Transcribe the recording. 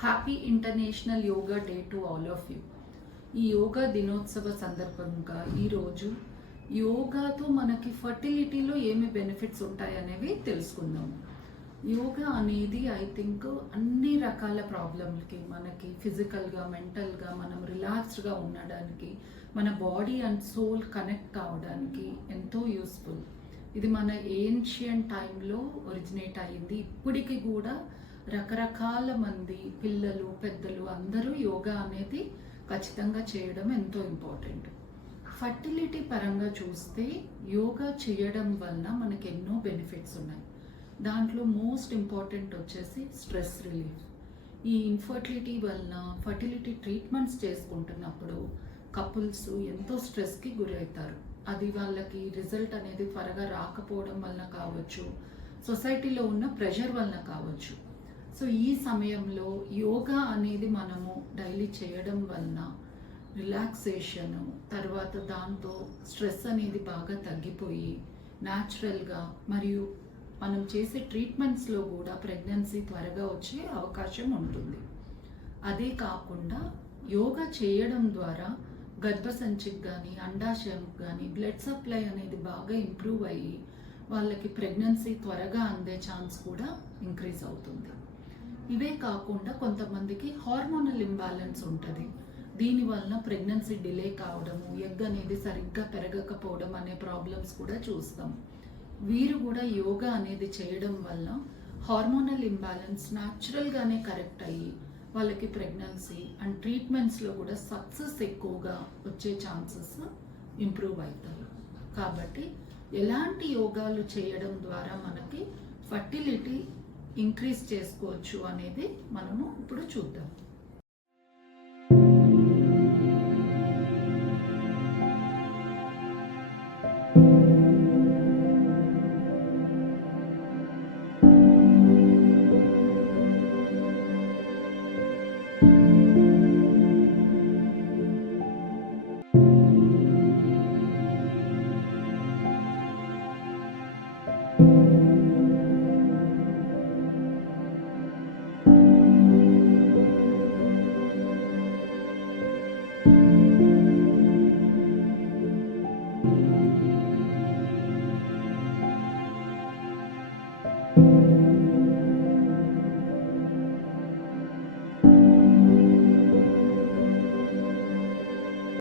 Happy international yoga day to all of you. ఈ యోగా దినోత్సవ సందర్భంగా ఈరోజు యోగాతో మనకి ఫర్టిలిటీలో ఏమి బెనిఫిట్స్ ఉంటాయనేవి తెలుసుకుందాం. యోగా అనేది ఐ థింక్ అన్ని రకాల ప్రాబ్లమ్లకి, మనకి ఫిజికల్గా, మెంటల్గా మనం రిలాక్స్డ్గా ఉండడానికి, మన బాడీ అండ్ సోల్ కనెక్ట్ కావడానికి ఎంతో యూస్ఫుల్. ఇది మన ఏన్షియంట్ టైంలో ఒరిజినేట్ అయ్యింది. ఇప్పటికి కూడా రకరకాల మంది పిల్లలు, పెద్దలు అందరూ యోగా అనేది ఖచ్చితంగా చేయడం ఎంతో ఇంపార్టెంట్. ఫర్టిలిటీ పరంగా చూస్తే యోగా చేయడం వలన మనకి ఎన్నో బెనిఫిట్స్ ఉన్నాయి. దాంట్లో మోస్ట్ ఇంపార్టెంట్ వచ్చేసి స్ట్రెస్ రిలీఫ్. ఈ ఇన్ఫర్టిలిటీ వలన ఫర్టిలిటీ ట్రీట్మెంట్స్ చేసుకుంటున్నప్పుడు కపుల్స్ ఎంతో స్ట్రెస్కి గురవుతారు. అది వాళ్ళకి రిజల్ట్ అనేది త్వరగా రాకపోవడం వలన కావచ్చు, సొసైటీలో ఉన్న ప్రెషర్ వలన కావచ్చు. సో ఈ సమయంలో యోగా అనేది మనము డైలీ చేయడం వలన రిలాక్సేషను, తర్వాత దాంతో స్ట్రెస్ అనేది బాగా తగ్గిపోయి న్యాచురల్గా, మరియు మనం చేసే ట్రీట్మెంట్స్లో కూడా ప్రెగ్నెన్సీ త్వరగా వచ్చే అవకాశం ఉంటుంది. అదే కాకుండా యోగా చేయడం ద్వారా గర్భసంచికి కానీ, అండాశయంకి కానీ బ్లడ్ సప్లై అనేది బాగా ఇంప్రూవ్ అయ్యి వాళ్ళకి ప్రెగ్నెన్సీ త్వరగా అందే ఛాన్స్ కూడా ఇంక్రీజ్ అవుతుంది. ఇవే కాకుండా కొంతమందికి హార్మోనల్ ఇంబ్యాలెన్స్ ఉంటుంది. దీనివలన ప్రెగ్నెన్సీ డిలే కావడము, ఎగ్ అనేది సరిగ్గా పెరగకపోవడం అనే ప్రాబ్లమ్స్ కూడా చూస్తాం. వీరు కూడా యోగా అనేది చేయడం వల్ల హార్మోనల్ ఇంబ్యాలెన్స్ న్యాచురల్గానే కరెక్ట్ అయ్యి వాళ్ళకి ప్రెగ్నెన్సీ అండ్ ట్రీట్మెంట్స్లో కూడా సక్సెస్ ఎక్కువగా వచ్చే ఛాన్సెస్ ఇంప్రూవ్ అవుతాయి. కాబట్టి ఎలాంటి యోగాలు చేయడం ద్వారా మనకి ఫర్టిలిటీ ఇంక్రీజ్ చేసుకోవచ్చు అనేది మనము ఇప్పుడు చూద్దాం.